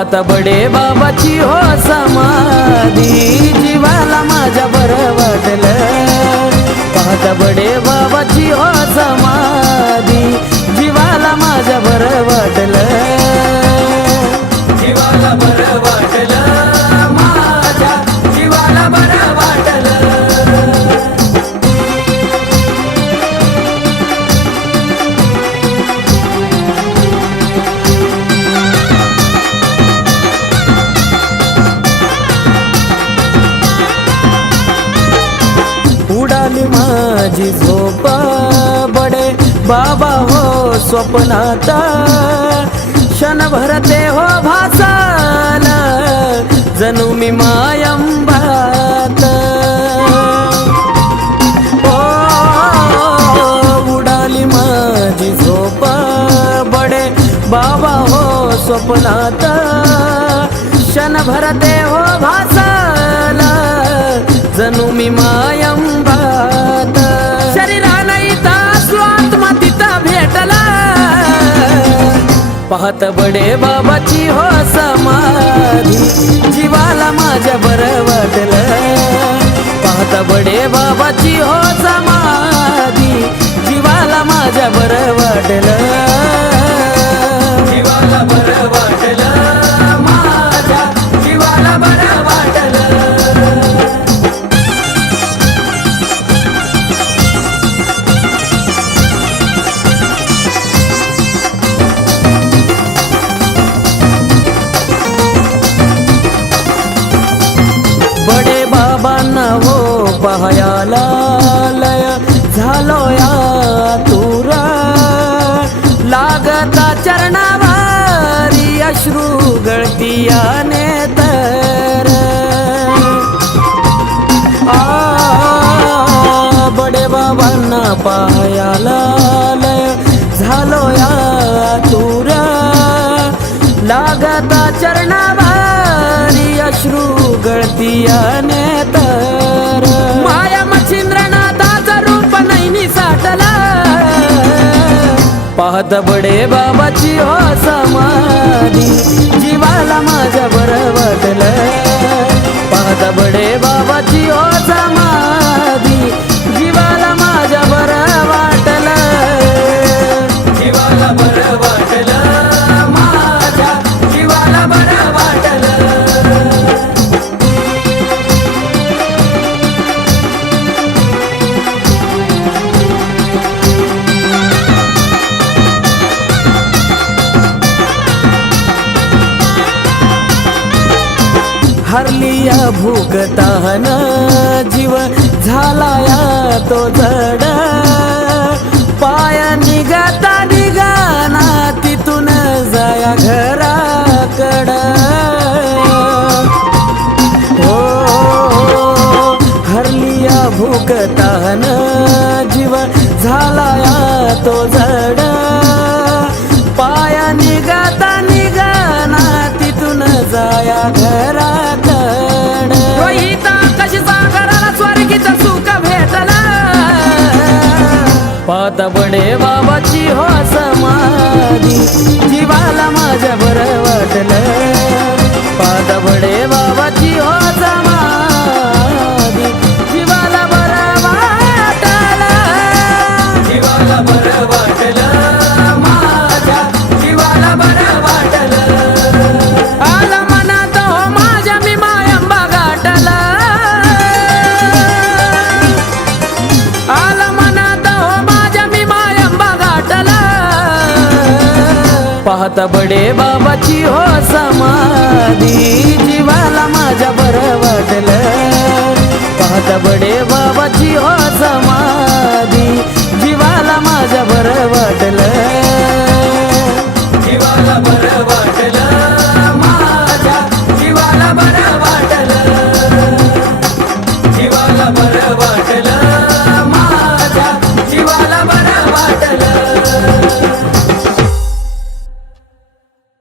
पाहता बडे बाबाची हो समाधी जीवाला माझ्या बरं वाटलं पाहता बडे बाबाची हो समाधी जीवाला माझ्या बरं वाटलं जीवाला बरं वाटलं माझ्या जीवाला बरं वाटलं उडाली माझी झोप बडे बाबा हो स्वप्नात क्षणभर ते हो भासाल जणू मी मायंबात ओ उडाली माझी झोप बडे बाबा हो स्वप्नात क्षणभर ते हो भासाल जणू मी मायंबात शरीरानं इथं असलो आत्मा तिथं भेटला पाहत बडे बाबाची हो समाधी जीवाला माझ्या बरं वाटलं पाहत बडे बाबाची हो समाधी जीवाला माझ्या बरं वाटलं जीवाला बरं वाटलं माझ्या जीवाला बरं वाटलं बडे बाबांना हो पाहायला लय झालो या तुरा लागता चरणावारी अश्रू गळतीयाने तर बडे बाबांना पाहायला लय झालो या तुरा लागता चरणावारी अश्रू गळतीयाने तर माया मच्छिंद्रनाथाचं रूप नैनी साठला पाहत बडे बाबाची हो समाधी जीवाला माझ्या बरं वाटलं पाहत बडे बाबाची हो समाधी जीवाला माझ्या बरं वाटलं जीवाला बरं वाटलं माझ्या जीवाला बरं वाटलं हरलिया भूक तहान जीव झालाया तो जड पाय निघता निघाना तिथून जाया घराकड हो हरलिया भूक तहान जीव झालाया तो जड पाय निघता निघाना तिथून जाया घराकड रोहिता कशी सागराला स्वर्गीचं सुख भेटला पाहता बडे बाबाची हो समाधी जीवाला माझ्या बरं वाटलं पाहता बडे बाबाची हो समाधी जीवाला बरं वाटलं जीवाला बरं वाटलं माझ्या जीवाला बरं वाटलं आला मनात हो माझ्या मी मायंबा गाठला आला मनात हो माझ्या मी मायंबा गाठला पाहता बडे बाबाची हो समाधी जीवाला माझ्या बरं